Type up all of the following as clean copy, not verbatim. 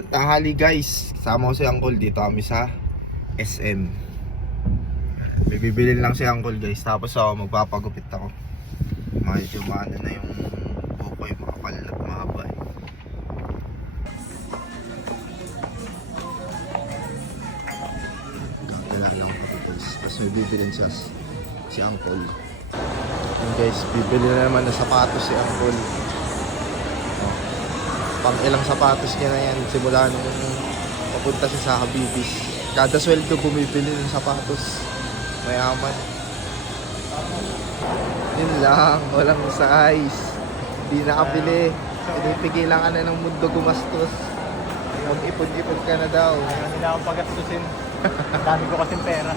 tanghali guys, kasama ko si Uncle dito kami sa SM. May bibili lang si Uncle guys, tapos ako magpapagupit ako. Medyo maano na yung buko, yung makapal at mahaba eh. Gagala lang ako guys, tapos may bibili siya si Uncle. And guys, bibili na naman na sapatos si Uncle. Pang ilang sapatos niya na yan simula nung papunta siya sa Habibis. Kada sweldo bumibili ng sapatos. Mayaman. Yun lang, walang size. Hindi nakabili. Pinipigilan ka na ng mundo gumastos. Mag-ipon-ipon ka na daw. Hindi akong pagastusin. Dami ko kasing pera.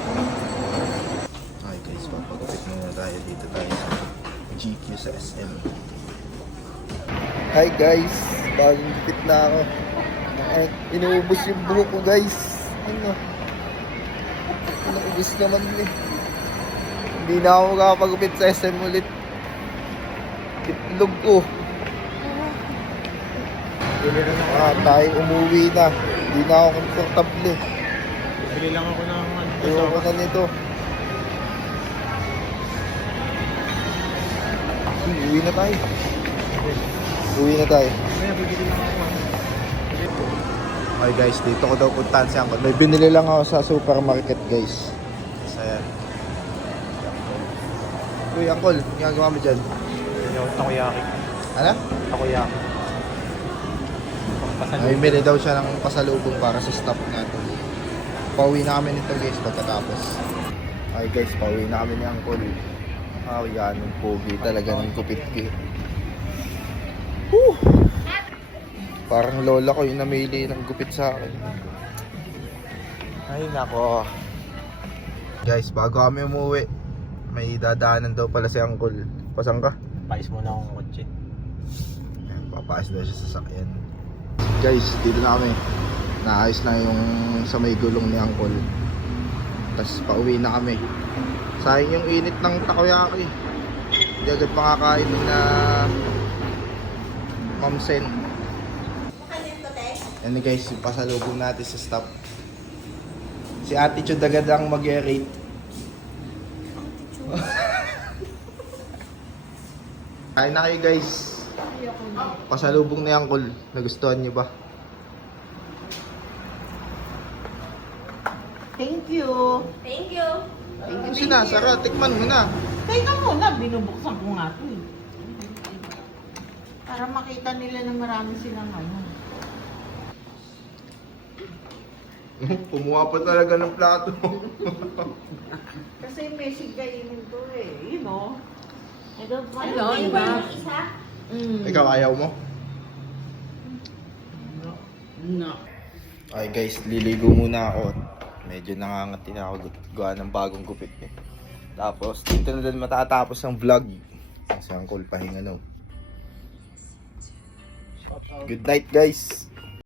Okay guys, papagupit muna tayo dito tayo sa GQ sa SM. Hi guys, bagong gupit na ako. Inuubos yung buhok ko guys. Inuubos naman eh. Hindi na ako makapagupit sa SM ulit. Itlog ko. Tayo umuwi na. Hindi na ako komportable. Bili lang ako ng Ayoko na nito. Uwi na tayo. Uwi na tayo. Okay guys, dito ko daw puntahan si Uncle. May binili lang ako sa supermarket guys. Ayan. Uy Uncle, ginagawa mo dyan? Yung takoyaki. Ano? Takoyaki. May bili daw siya ng pasalubong para sa staff natin. Pauwi na kami nito guys pagkatapos. Okay guys, pauwi na kami ni Uncle. Yan, yung pogi talaga ng kupit ko. Parang lola ko yung namili ng gupit sa akin. Ay nako. Guys, bago kami umuwi, may dadaanan daw pala si Uncle. Pasang ka? Pais muna akong kotse. Ayan, papaayos daw siya sa sasakyan. Guys, dito na kami. Naayos na yung sa may gulong ni Uncle. Tapos pauwi na kami. Sayang yung init ng takoyaki. Hindi agad makakain na mamsen. Yan guys, yung pasalubong natin sa stop. Si Attitude agad ang mag-rate. Kain na kayo guys. Pasalubong ni Uncle. Nagustuhan niyo ba? Thank you. Thank you. Yung sinasara, tikman mo na. Teka muna, binubuksan ko nga ito eh. Para makita nila na marami silang ano. Pumuha pa talaga ng plato. Kasi may sigainin to eh, you know. I don't want Ano, to iba ng isa? Ikaw ayaw mo? No. Okay guys, liligo muna ako. Medyo nangangati na ako gawa ng bagong gupit eh. Tapos dito na din matatapos ang vlog. Kasi Uncle pahinga no. Good night guys.